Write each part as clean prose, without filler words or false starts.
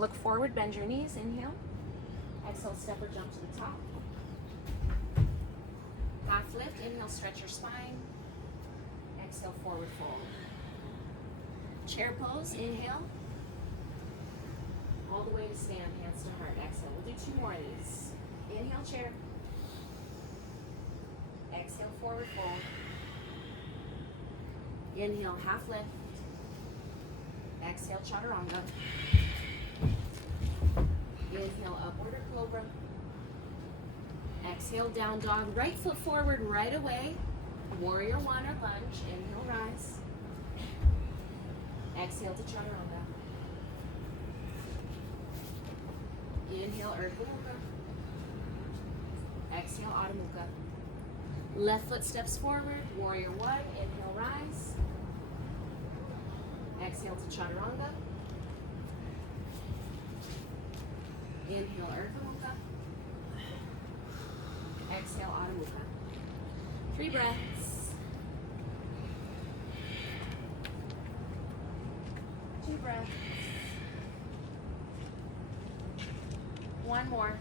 Look forward, bend your knees, inhale. Exhale, step or jump to the top. Half lift, inhale, stretch your spine. Exhale, forward fold. Chair pose, inhale. All the way to stand, hands to heart. Exhale, we'll do 2 more of these. Inhale, chair. Exhale, forward fold. Inhale, half lift. Exhale, chaturanga. Inhale, upward or cobra. Exhale, down dog. Right foot forward right away. Warrior 1 or lunge. Inhale, rise. Exhale to chaturanga. Inhale, Urdhva Mukha. Exhale, Adho Mukha. Left foot steps forward. Warrior 1. Inhale, rise. Exhale to chaturanga. Inhale, Urdhva Mukha. Exhale, Adho Mukha. 3 breaths. 2 breaths. 1 more.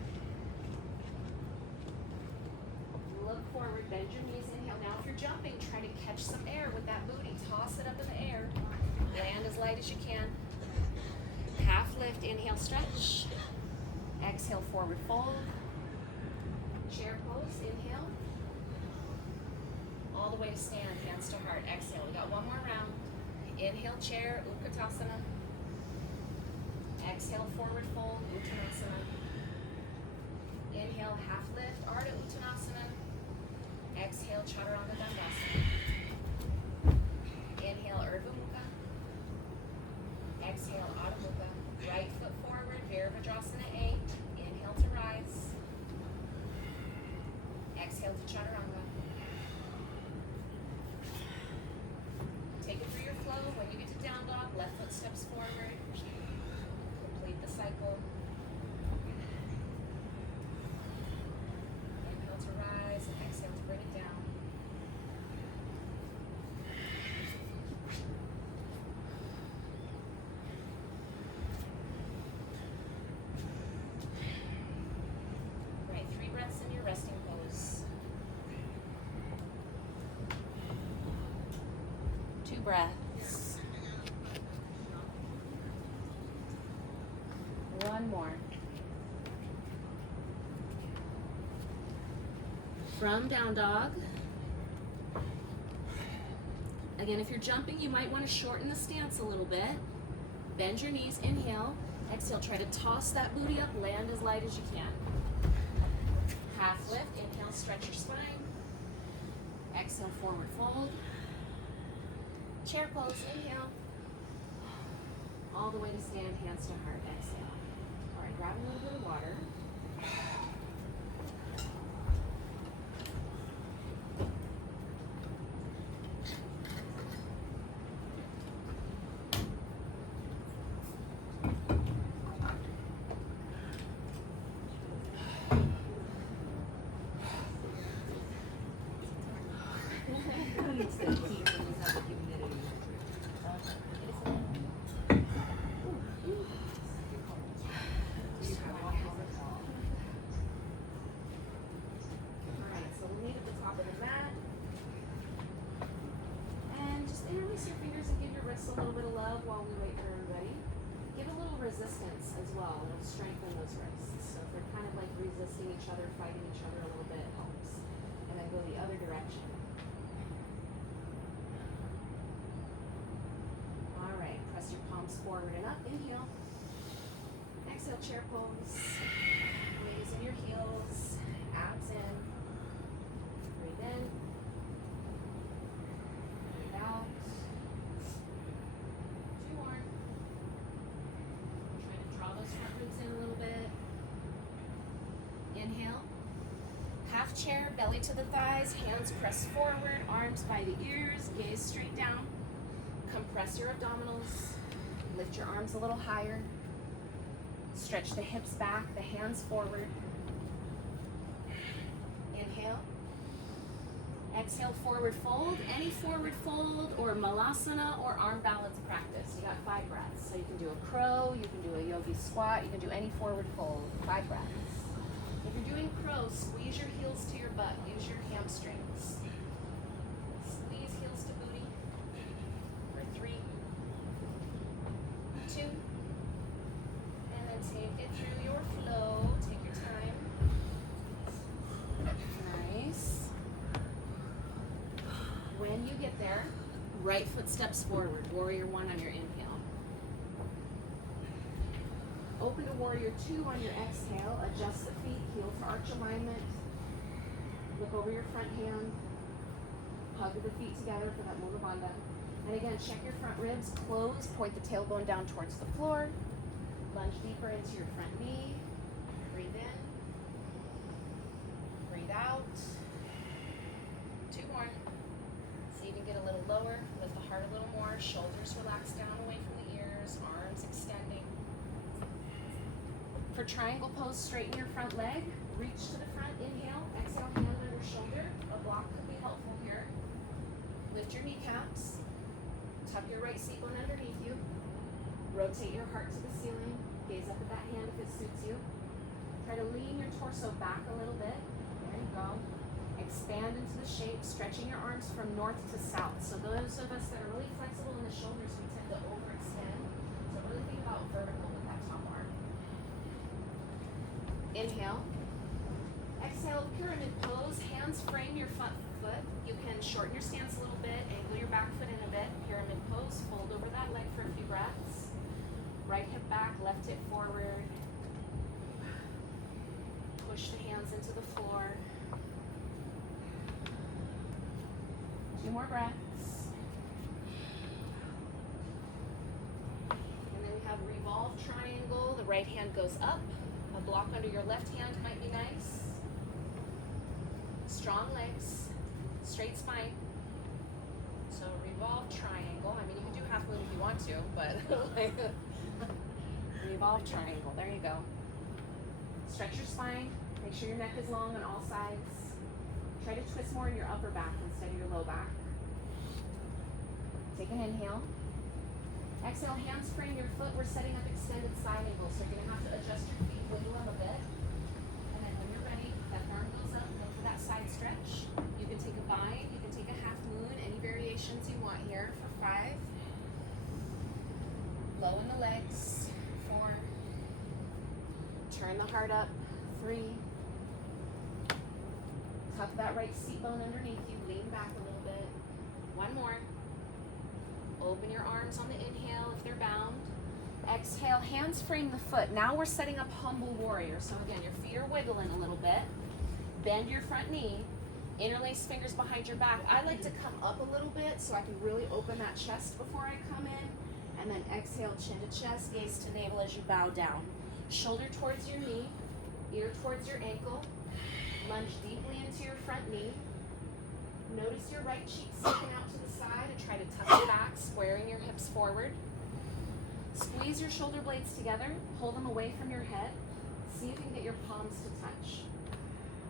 Look forward, bend your knees, inhale. Now if you're jumping, try to catch some air with that booty. Toss it up in the air. Land as light as you can. Half lift, inhale, stretch. Exhale, forward fold. Chair pose, inhale. All the way to stand, hands to heart. Exhale, we got 1 more round. Inhale, chair, Utkatasana. Exhale, forward fold, Uttanasana. Inhale, half lift, Ardha Uttanasana. Exhale, Chaturanga Dandasana. Inhale, Urdhva Mukha. Exhale, Adho Mukha. Right foot forward, Virabhadrasana 8. Inhale to rise. Exhale to Chaturanga. Take it through your flow. When you get to down dog, left foot steps forward. Complete the cycle. Inhale to rise and exhale to bring it down. Great, 3 breaths in your resting pose. 2 breaths. 1 more. From down dog. Again, if you're jumping, you might want to shorten the stance a little bit. Bend your knees, inhale. Exhale, try to toss that booty up, land as light as you can. Half lift, inhale, stretch your spine. Exhale, forward fold. Chair pose, inhale. All the way to stand, hands to heart, exhale. All right, grab a little bit of water. A little bit of love while we wait for everybody. Give a little resistance as well. It'll strengthen those wrists. So if they're kind of like resisting each other, fighting each other a little bit, it helps. And then go the other direction. All right, press your palms forward and up. Inhale. Exhale, chair pose. Knees in your heels. Abs in. Breathe in. Breathe out. In a little bit. Inhale. Half chair, belly to the thighs, hands press forward, arms by the ears, gaze straight down. Compress your abdominals. Lift your arms a little higher. Stretch the hips back, the hands forward. Inhale. Exhale, forward fold. Any forward fold or malasana or arm balance practice. You got 5 breaths. So you can do a crow, you can do a yogi squat, you can do any forward fold. 5 breaths. If you're doing crow, squeeze your heels to your butt. Use your hamstrings. Squeeze heels to booty. For 3, 2, and then take it through your flow. Take your time. Nice. When you get there, right foot steps forward. Warrior 1 on your inhale. Open to Warrior 2 on your exhale. Adjust the feet, heel to arch alignment. Look over your front hand. Hug the feet together for that Mula Bandha. And again, check your front ribs. Close, point the tailbone down towards the floor. Lunge deeper into your front knee. Breathe in. Breathe out. 2 more. So you can get a little lower. Lift the heart a little more. Shoulders relax down away from the ears. Arms extending. For triangle pose, straighten your front leg. Reach to the front. Inhale. Exhale, hand under shoulder. A block could be helpful here. Lift your kneecaps. Tuck your right seat bone underneath you. Rotate your heart to the ceiling. Gaze up at that hand if it suits you. Try to lean your torso back a little bit. There you go. Expand into the shape, stretching your arms from north to south. So those of us that are really flexible in the shoulders, we tend to overextend. So really think about vertical with that top arm. Inhale. Exhale, pyramid pose. Hands frame your foot. You can shorten your stance a little bit, angle your back foot in a bit. Pyramid pose. Fold over that leg for a few breaths. Right hip back, left hip forward. Push the hands into the floor. 2 more breaths. And then we have revolve triangle. The right hand goes up. A block under your left hand might be nice. Strong legs. Straight spine. So revolve triangle. I mean, you can do half moon if you want to, but revolve triangle. There you go. Stretch your spine. Make sure your neck is long on all sides. Try to twist more in your upper back instead of your low back. Take an inhale. Exhale, hands frame your foot. We're setting up extended side angles, so you're going to have to adjust your feet, wiggle them a bit. And then when you're ready, that arm goes up, go for that side stretch. You can take a bind, you can take a half moon, any variations you want here for 5. Low in the legs, 4. Turn the heart up, 3. Tuck that right seat bone underneath you, lean back a little bit. 1 more. Open your arms on the inhale if they're bound. Exhale, hands frame the foot. Now we're setting up humble warrior. So again, your feet are wiggling a little bit. Bend your front knee. Interlace fingers behind your back. I like to come up a little bit so I can really open that chest before I come in. And then exhale, chin to chest, gaze to navel as you bow down. Shoulder towards your knee, ear towards your ankle. Lunge deeply into your front knee. Notice your right cheek sticking out to the side and try to tuck it back, squaring your hips forward. Squeeze your shoulder blades together, pull them away from your head. See if you can get your palms to touch.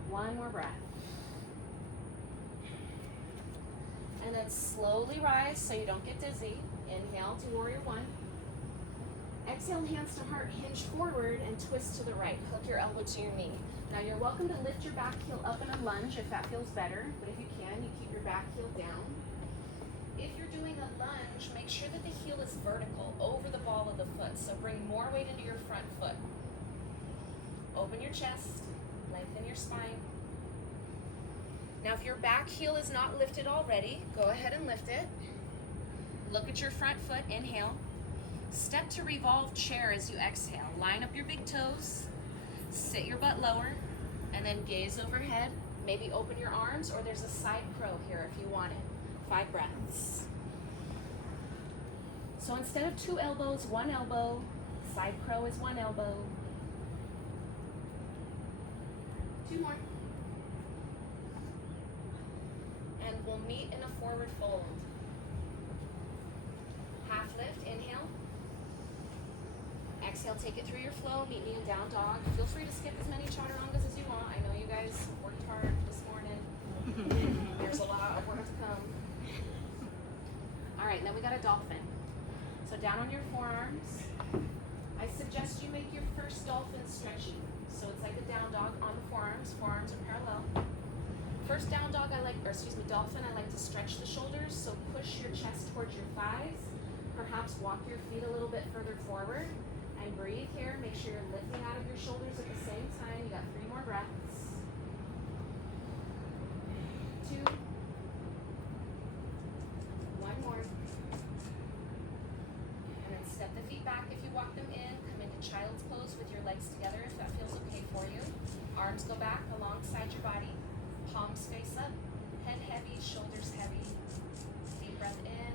1 more breath. And then slowly rise so you don't get dizzy. Inhale to warrior 1. Exhale, hands to heart, hinge forward and twist to the right. Hook your elbow to your knee. Now you're welcome to lift your back heel up in a lunge if that feels better, but if you can, you keep your back heel down. If you're doing a lunge, make sure that the heel is vertical over the ball of the foot, so bring more weight into your front foot. Open your chest, lengthen your spine. Now if your back heel is not lifted already, go ahead and lift it. Look at your front foot, inhale. Step to revolve chair as you exhale. Line up your big toes, sit your butt lower, and then gaze overhead. Maybe open your arms, or there's a side crow here if you want it. 5 breaths. So instead of 2 elbows, 1 elbow. Side crow is 1 elbow. 2 more. And we'll meet in a forward fold. Half lift, inhale. Exhale, take it through your flow. Meet me in down dog. Feel free to skip as many chaturangas as you want. I know you guys worked hard this morning. There's a lot of work to come. All right, then we got a dolphin. So down on your forearms, I suggest you make your first dolphin stretchy. So it's like a down dog on the forearms. Forearms are parallel. First down dog, dolphin, I like to stretch the shoulders. So push your chest towards your thighs. Perhaps walk your feet a little bit further forward. And breathe here. Make sure you're lifting out of your shoulders at the same time. You got 3 more breaths. 2. 1 more. And then step the feet back if you walk them in. Come into child's pose with your legs together if that feels okay for you. Arms go back alongside your body. Palms face up. Head heavy, shoulders heavy. Deep breath in